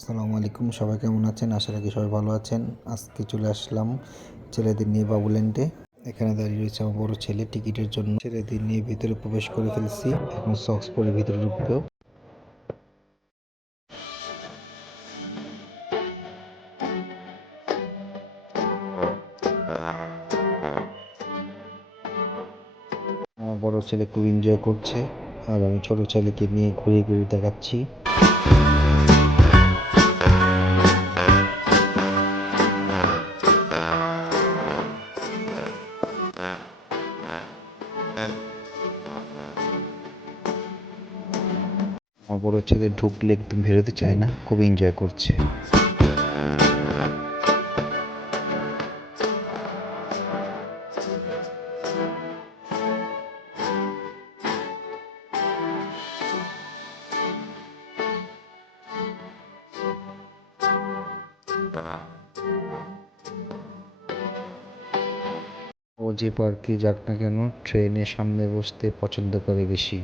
আসসালামু আলাইকুম, সবাই কেমন আছেন? আশা রাখি সবাই ভালো আছেন। আজকে চলে আসলাম ছেলেদের নিয়ে বাবুল্যান্ডে। এখানে দাঁড়িয়ে রয়েছে আমার বড় ছেলে, টিকিটের জন্য। ছেলেদের নিয়ে ভিতরে প্রবেশ করে ফেলছি। এখন সক্স পরে ভিতরে ঢুকবো। আমার বড় ছেলে খুব এনজয় করছে। আর আমি ছোট ছেলেকে নিয়ে ঘুরে ঘুরে দেখাচ্ছি। আমার বড় ছেলে ঢুকলে একদম বেরোতে চায় না, খুব এনজয় করছে। ও যে পার্কে যাক না কেন, ট্রেনের সামনে বসতে পছন্দ করে বেশি।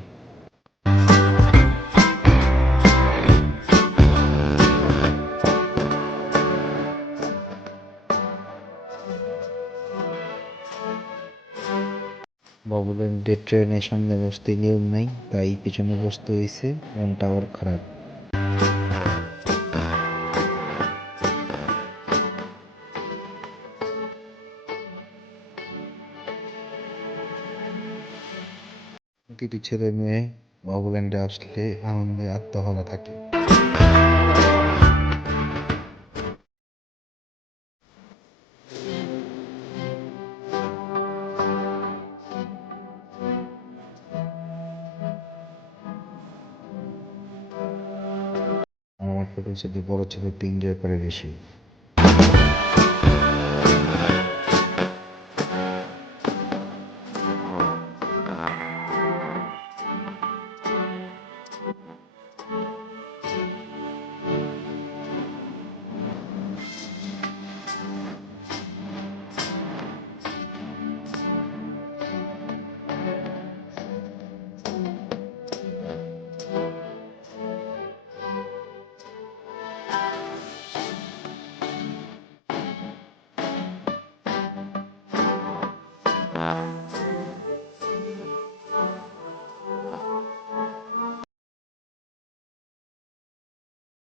বাবুল্যান্ডে ট্রেনের সামনে বসতে নিয়ম নাই, তাই পিছনে বসতে হয়েছে মনটা আবার খারাপ। প্রতিটি ছেলে মেয়ে বাবুল্যান্ডে আসলে আনন্দে আত্মহারা থাকে। আমার ছোট ছেলে বড় ছেলে 了。